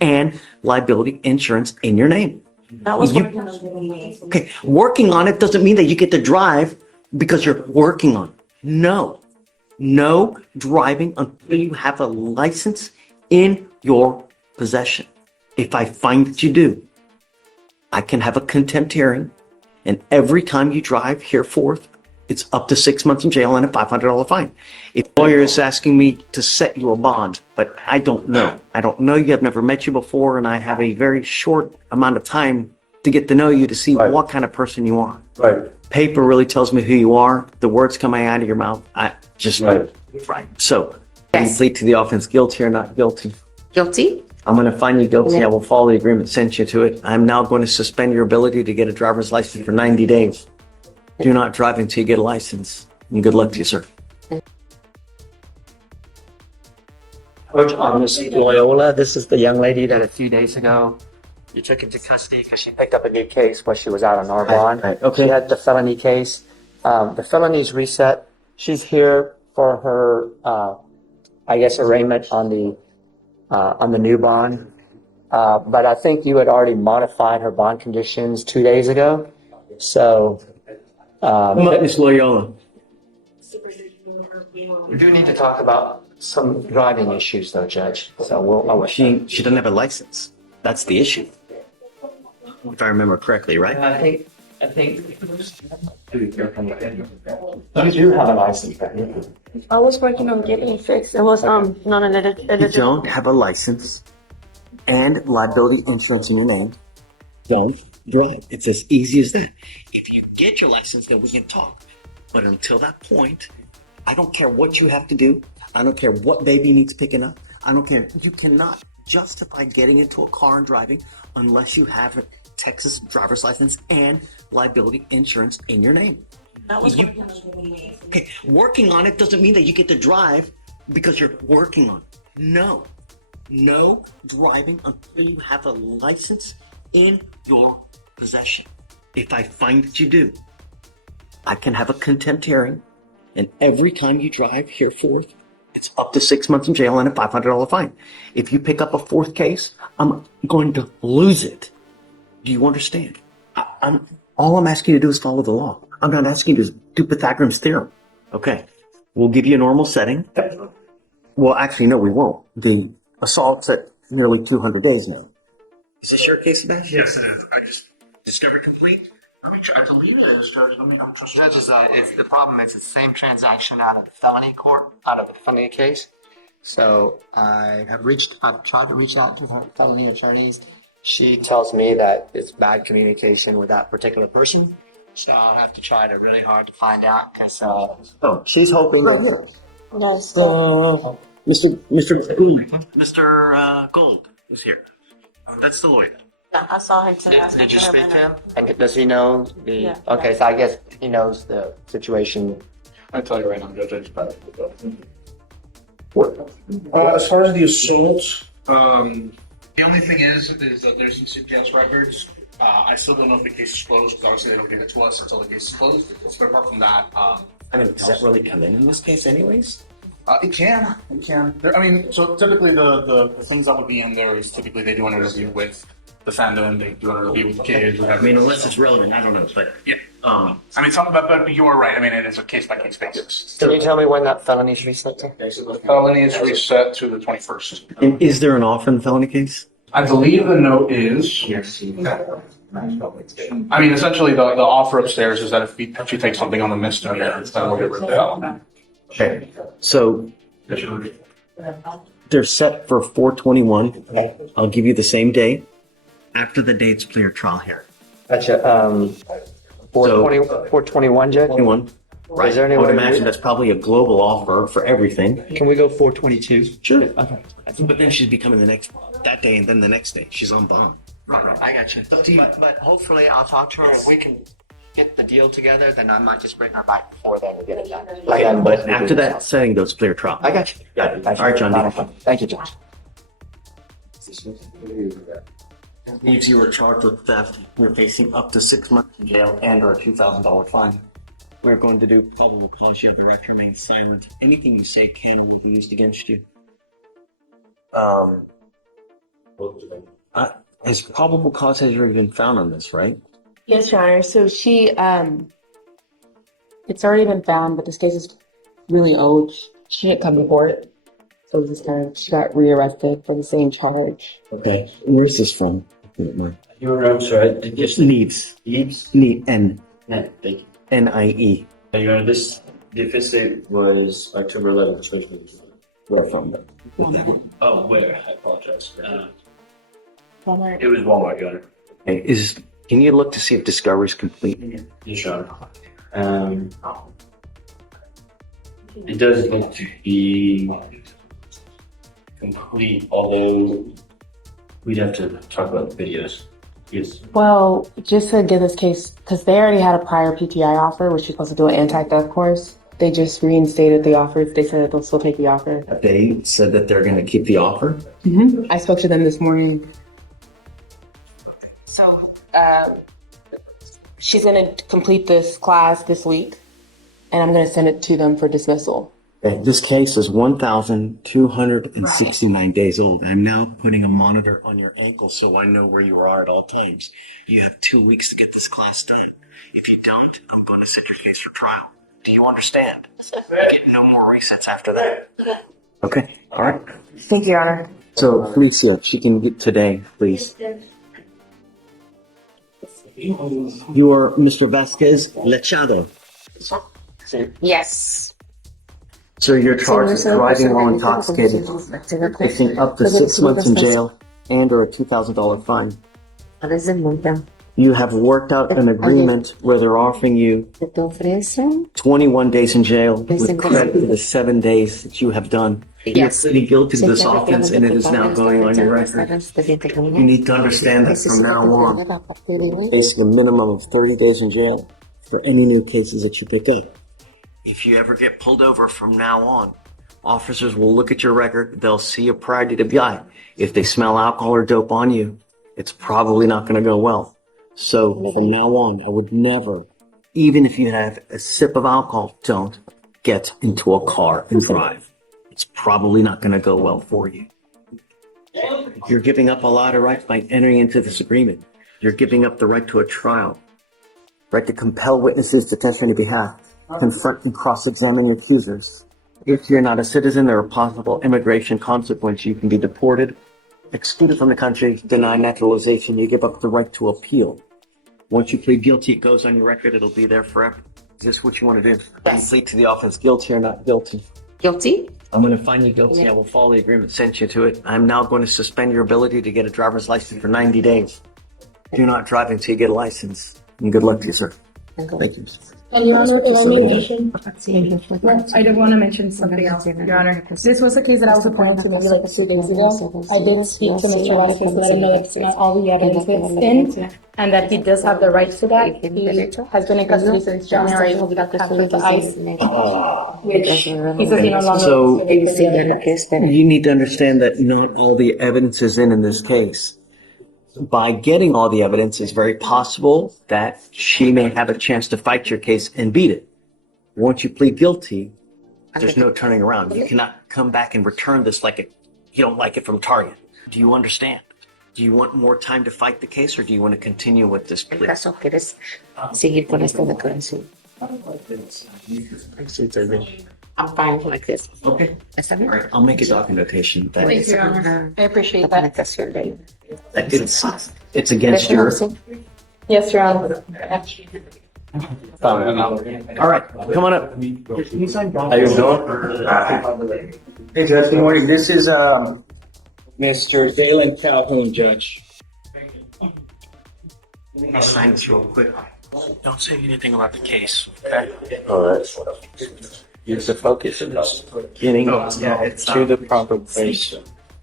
and liability insurance in your name. That was You- working on getting me. Okay, working on it doesn't mean that you get to drive because you're working on it. No driving until you have a license in your possession. If I find that you do, I can have a contempt hearing, and every time you drive hereforth, it's up to 6 months in jail and a $500 fine. If the lawyer is asking me to set you a bond, but I don't know. I don't know you. I've never met you before, and I have a very short amount of time to get to know you to see Right. what kind of person you are. Right. Paper really tells me who you are. The words coming out of your mouth, I just Right. right. So, you Yes. plead to the offense, guilty or not guilty. Guilty? I'm going to find you guilty. I will follow the agreement, send you to it. I'm now going to suspend your ability to get a driver's license for 90 days. Do not drive until you get a license. And good luck to you, sir. Coach, Miss Loyola, this is the young lady that a few days ago you took into custody because she picked up a new case while she was out on our bond. Right, okay. She had the felony case. The felony's reset. She's here for her, I guess, arraignment on the new bond. But I think you had already modified her bond conditions 2 days ago. So, Come up, Miss Loyola. we do need to talk about some driving issues though, Judge. So we'll She doesn't have a license. That's the issue. If I remember correctly, right? I think. You do have a license, right? I was working on getting it fixed. It was not an You edit. don't have a license and liability insurance in your name. Don't drive. It's as easy as that. If you get your license, then we can talk. But until that point, I don't care what you have to do. I don't care what baby needs picking up. I don't care. You cannot justify getting into a car and driving unless you have a Texas driver's license and liability insurance in your name. That was You- working on getting me. Okay, working on it doesn't mean that you get to drive because you're working on it. No driving until you have a license in your possession. If I find that you do, I can have a contempt hearing, and every time you drive hereforth, it's up to 6 months in jail and a $500 fine. If you pick up a fourth case, I'm going to lose it. Do you understand? All I'm asking you to do is follow the law. I'm not asking you to do Pythagorean's theorem. Okay, we'll give you a normal setting. Well, actually, no, we won't. The assault's at nearly 200 days now. Is this your case, Sebastian? Yes, it is. I just Discovery complete? I believe it is, Judge. I'm trusting. Judge, it's the problem is it's the same transaction out of the felony court, out of the felony case. So I've tried to reach out to her felony attorneys. She tells me that it's bad communication with that particular person. So I'll have to try really hard to find out because she's hoping. Yes. Mr. Gould. Mr. Gold is here. That's the lawyer. Yeah, I saw him today. Did you speak to him? And does he know the? Yeah. Okay, so I guess he knows the situation. I tell you right now, Judge, I just passed it. As far as the assault, the only thing is that there's some CPS records. I still don't know if the case is closed because obviously they don't give it to us until the case is closed. But apart from that, I mean, does that really come in this case anyways? it can. So typically the things that would be in there is typically they do an interview with defendant, they do an interview with the kids. I mean, unless it's relevant, I don't know, but. Yeah. But you are right. I mean, it is a case by case basis. Can you tell me when that felony's reset to? The felony is reset to the 21st. And is there an off in the felony case? I believe the note is. I mean, essentially, the offer upstairs is that if you take something on the misdemeanor, then we'll get rid of that. Okay. So they're set for 4/21. I'll give you the same day after the date's plea or trial here. Gotcha. 421, Judge? 21. Right. Is there any I would way imagine we- that's probably a global offer for everything. Can we go 422? Sure. Okay. But then she's becoming that day and then the next day. She's on bond. Right. I got you. But hopefully I'll talk to her. If we can get the deal together, then I might just bring her back before then and get it done. But after that setting goes plea or trial. I got you. Got it. All right, John. Thank you, Judge. If you were charged with theft, you're facing up to 6 months in jail and or a $2,000 fine. We're going to do probable cause. You have the right to remain silent. Anything you say can or will be used against you. Has probable cause has already been found on this, right? Yes, Your Honor. So she, it's already been found, but this case is really old. She didn't come to court. So this time she got rearrested for the same charge. Okay. Where's this from? I'm sorry, did Just Neves. N. thank you. N-I-E. Your Honor, the offense date was October 11th, 2024. Where from? Oh, where? I apologize. Walmart. It was Walmart, Your Honor. Hey, can you look to see if discovery is complete? Yes, Your Honor. It does look to be complete, although we'd have to talk about the videos. Yes. Well, just to get this case, because they already had a prior PTI offer, which you're supposed to do an anti-theft course. They just reinstated the offer. They said that they'll still take the offer. They said that they're going to keep the offer. I spoke to them this morning. So, she's going to complete this class this week, and I'm going to send it to them for dismissal. Okay, this case is 1,269 days old. I'm now putting a monitor on your ankle so I know where you are at all times. You have 2 weeks to get this class done. If you don't, I'm going to set your case for trial. Do you understand? You get no more resets after that. Okay, all right. Thank you, Your Honor. So, Felicia, she can get today, please. You are Mr. Vasquez Lechado. Yes. So you're charged with driving while intoxicated, facing up to 6 months in jail and or a $2,000 fine. You have worked out an agreement where they're offering you 21 days in jail with credit for the 7 days that you have done. You're pleading guilty to this offense and it is now going on your record. You need to understand that from now on, facing a minimum of 30 days in jail for any new cases that you pick up. If you ever get pulled over from now on, officers will look at your record. They'll see a prior DUI. If they smell alcohol or dope on you, it's probably not going to go well. So from now on, I would never, even if you have a sip of alcohol, don't get into a car and drive. It's probably not going to go well for you. You're giving up a lot of rights by entering into this agreement. You're giving up the right to a trial, right to compel witnesses to testify on your behalf, confront and cross-examine your accusers. If you're not a citizen, there are possible immigration consequences. You can be deported, excluded from the country, denied naturalization. You give up the right to appeal. Once you plead guilty, it goes on your record. It'll be there forever. Is this what you want to do? Yes. You plead to the offense, guilty or not guilty? Guilty? I'm going to find you guilty. I will follow the agreement, send you to it. I'm now going to suspend your ability to get a driver's license for 90 days. Do not drive until you get a license. And good luck to you, sir. Thank you. And Your Honor, if I may mention, I did want to mention something else, Your Honor. This was a case that I was appointed to maybe like a few days ago. I did speak to Mr. Vasquez to let him know that not all the evidence is in, and that he does have the rights to that. He has been in custody since January. He got captured to ICE, which he says he no longer. So you need to understand that not all the evidence is in this case. By getting all the evidence, it's very possible that she may have a chance to fight your case and beat it. Once you plead guilty, there's no turning around. You cannot come back and return this like you don't like it from Target. Do you understand? Do you want more time to fight the case, or do you want to continue with this plea? ¿Quieres seguir con esta declaración? I'm fine like this. Okay. ¿Está All bien? right. I'll make a documentation that Thank you, Your Honor. I appreciate that. Documentación de it's against your. Yes, Your Honor. All right, come on up. How you doing? Hey, Judge, good morning. This is Mr. Dalen Calhoun, Judge. I'll sign this real quick. Don't say anything about the case, okay? All right. Use the focus in this. Getting Yeah, it's to the proper place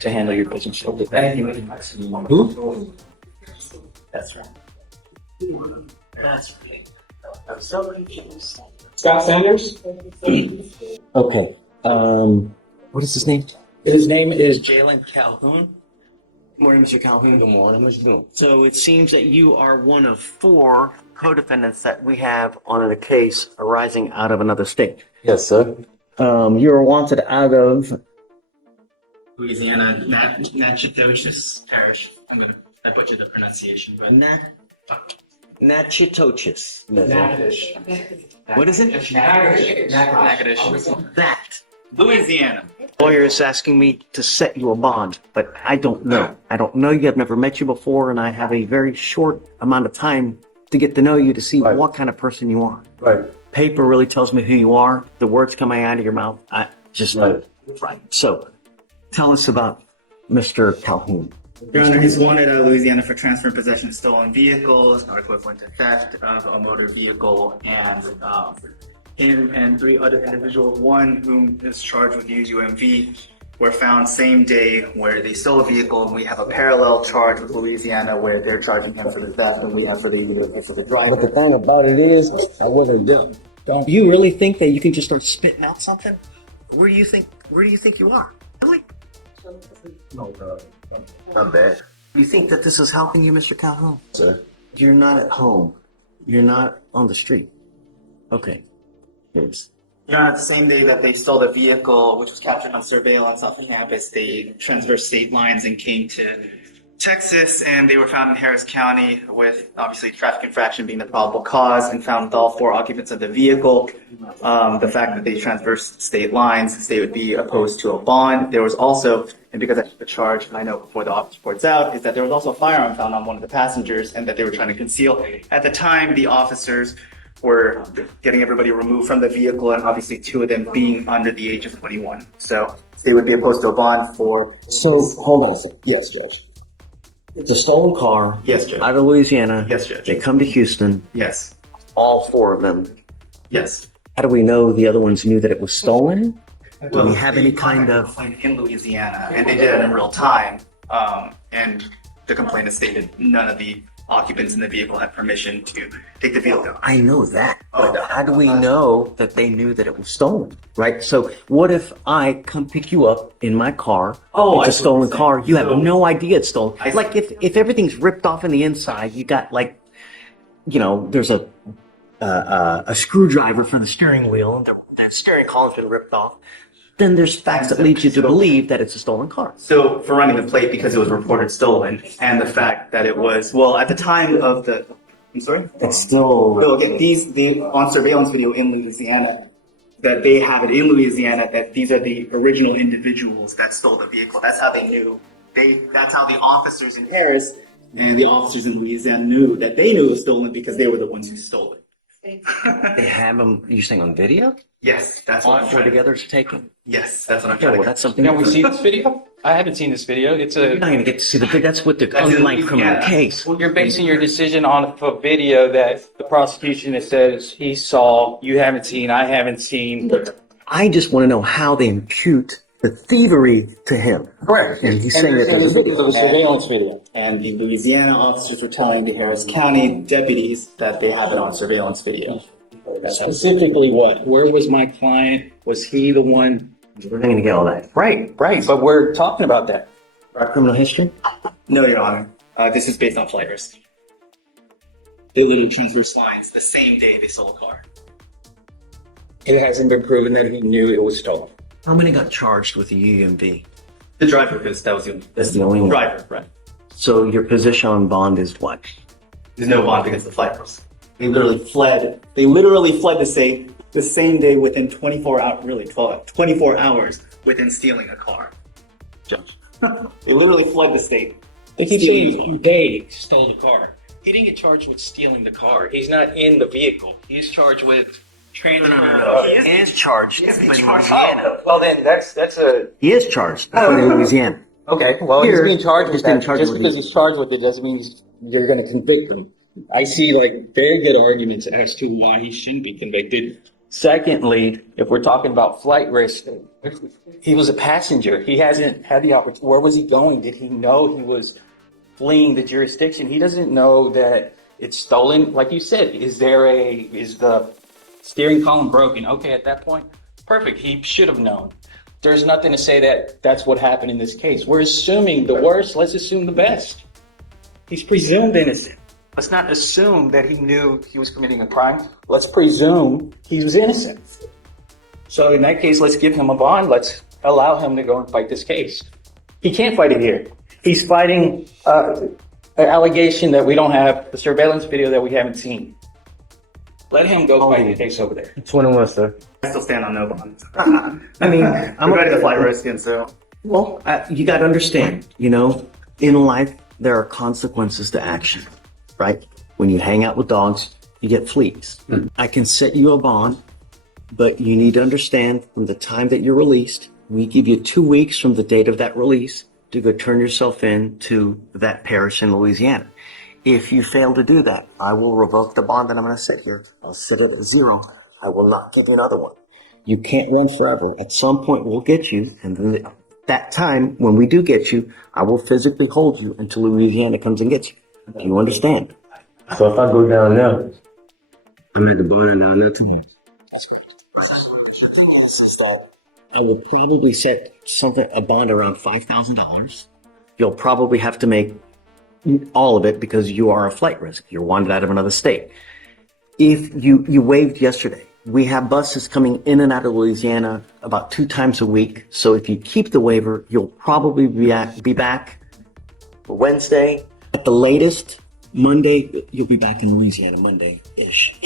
to handle your business. Who? That's right. Scott Sanders? Okay. What is his name? His name is Jalen Calhoun. Good morning, Mr. Calhoun. Good morning, Mr. Doom. So it seems that you are one of 4 co-defendants that we have on a case arising out of another state. Yes, sir. You are wanted out of Louisiana, Natchitoches Parish. I butchered the pronunciation, but Natchitoches. Natchitoches. What is it? Natchitoches. That. Louisiana. Lawyer is asking me to set you a bond, but I don't know. I don't know you. I've never met you before, and I have a very short amount of time to get to know you to see what kind of person you are. Right. Paper really tells me who you are. The words coming out of your mouth, I just right. So, tell us about Mr. Calhoun. Your Honor, he's wanted out of Louisiana for transfer and possession of stolen vehicles, not equivalent to theft of a motor vehicle, and him and 3 other individuals, one whom is charged with UUMV, were found same day where they stole a vehicle, and we have a parallel charge with Louisiana where they're charging him for the theft, and we have for the driver. But the thing about it is, I wasn't them. Do you really think that you can just start spitting out something? Where do you think you are? Really? Not bad. You think that this is helping you, Mr. Calhoun? Sir. You're not at home. You're not on the street. Okay. Yes. Your Honor, the same day that they stole the vehicle, which was captured on surveillance off the campus, they transversed state lines and came to Texas, and they were found in Harris County with obviously traffic infraction being the probable cause, and found with all 4 occupants of the vehicle. The fact that they transversed state lines, they would be opposed to a bond. There was also, and because I took the charge, I know before the office reports out, is that there was also a firearm found on one of the passengers, and that they were trying to conceal. At the time, the officers were getting everybody removed from the vehicle, and obviously 2 of them being under the age of 21. So they would be opposed to a bond for. So, hold on a second. Yes, Judge. It's a stolen car. Yes, Judge. Out of Louisiana. Yes, Judge. They come to Houston. Yes. All 4 of them. Yes. How do we know the other ones knew that it was stolen? Do we have any kind of... In Louisiana, and they did it in real time. And the complainant stated none of the occupants in the vehicle had permission to take the vehicle. I know that, but how do we know that they knew that it was stolen, right? So what if I come pick you up in my car, it's a stolen car, you have no idea it's stolen. Like if everything's ripped off in the inside, you got like, you know, there's a screwdriver for the steering wheel, and the steering column's been ripped off, then there's facts that lead you to believe that it's a stolen car. So for running the plate because it was reported stolen, and the fact that it was, well, at the time of the, I'm sorry? It's still... So again, on surveillance video in Louisiana, that they have it in Louisiana, that these are the original individuals that stole the vehicle. That's how they knew. That's how the officers in Harris and the officers in Louisiana knew that they knew it was stolen, because they were the ones who stole it. They have them, you're saying on video? Yes, that's what All I'm 4 trying to together is taken? Yes, that's what I'm Yeah, trying to well, get. that's something... Can we see this video? I haven't seen this video. It's You're not going to get to see the video. That's what the underlying criminal case. Well, you're basing your decision on a video that the prosecution has says he saw, you haven't seen, I haven't seen. I just want to know how they impute the thievery to him. Correct. And he's saying that there's a video. It was a surveillance video. And the Louisiana officers were telling the Harris County deputies that they have it on surveillance video. Specifically what? Where was my client? Was he the one? We're not going to get all that. Right, but we're talking about that. Our criminal history? No, Your Honor. This is based on flight risk. They literally transversed lines the same day they stole a car. It hasn't been proven that he knew it was stolen. How many got charged with the UUMV? The driver, because that was the only. That's the only one. Driver, right. So your position on bond is what? There's no bond because of the flight risk. They literally fled. They literally fled the same day within 24 hours, really 24 hours within stealing a car. Judge. They literally fled the state. They keep Stealing saying they stole the car. He didn't get charged with stealing the car. He's not in the vehicle. He's charged with transfer. He is charged in Louisiana. Well, then that's a. He is charged in Louisiana. Okay, well, Here, he's being charged with he's being that. charged Just with because it. he's charged with it doesn't mean you're going to convict him. I see like very good arguments as to why he shouldn't be convicted. Secondly, if we're talking about flight risk, he was a passenger. He hasn't had the opportunity. Where was he going? Did he know he was fleeing the jurisdiction? He doesn't know that it's stolen. Like you said, is the steering column broken? Okay, at that point, perfect. He should have known. There's nothing to say that that's what happened in this case. We're assuming the worst. Let's assume the best. He's presumed innocent. Let's not assume that he knew he was committing a crime. Let's presume he was innocent. So in that case, let's give him a bond. Let's allow him to go and fight this case. He can't fight it here. He's fighting an allegation that we don't have, the surveillance video that we haven't seen. Let him go fight the case over there. It's 21, sir. I still stand on no bond. I mean, I'm I'm ready to flight risk, and so. Well, you got to understand, in life, there are consequences to action, right? When you hang out with dogs, you get fleas. I can set you a bond, but you need to understand from the time that you're released, we give you 2 weeks from the date of that release to go turn yourself in to that parish in Louisiana. If you fail to do that, I will revoke the bond that I'm going to set here. I'll set it at 0. I will not give you another one. You can't run forever. At some point, we'll get you, and then that time, when we do get you, I will physically hold you until Louisiana comes and gets you. Do you understand? So if I go down now, I'm at the bond now, nothing. I will probably set a bond around $5,000. You'll probably have to make all of it because you are a flight risk. You're wanted out of another state. If you waived yesterday, we have buses coming in and out of Louisiana about 2 times a week. So if you keep the waiver, you'll probably be back Wednesday. At the latest, Monday, you'll be back in Louisiana, Monday-ish.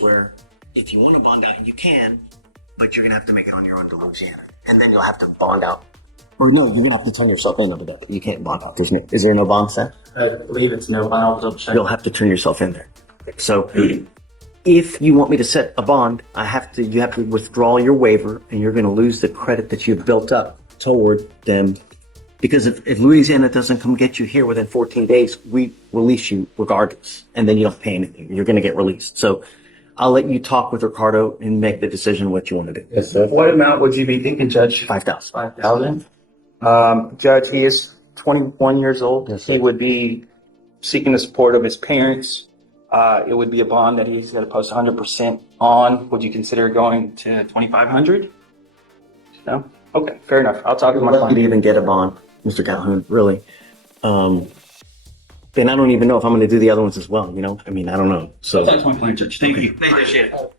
Where if you want to bond out, you can, but you're going to have to make it on your own to Louisiana. And then you'll have to bond out. Or no, you're going to have to turn yourself in over there. You can't bond out. Is there no bond set? I believe it's no bond. You'll have to turn yourself in there. So if you want me to set a bond, you have to withdraw your waiver, and you're going to lose the credit that you've built up toward them. Because if Louisiana doesn't come get you here within 14 days, we release you regardless. And then you don't pay anything. You're going to get released. So I'll let you talk with Ricardo and make the decision what you want to do. yes, sir. What amount would you be thinking, Judge? 5,000. 5,000? Judge, he is 21 years old. Yes, sir. He would be seeking the support of his parents. It would be a bond that he's got to post 100% on. Would you consider going to 2,500? No? Okay, fair enough. I'll talk to my I'd client. even get a bond, Mr. Calhoun, really. And I don't even know if I'm going to do the other ones as well, I mean, I don't know. So. I'll talk to my client, Judge. Thank you. Appreciate it.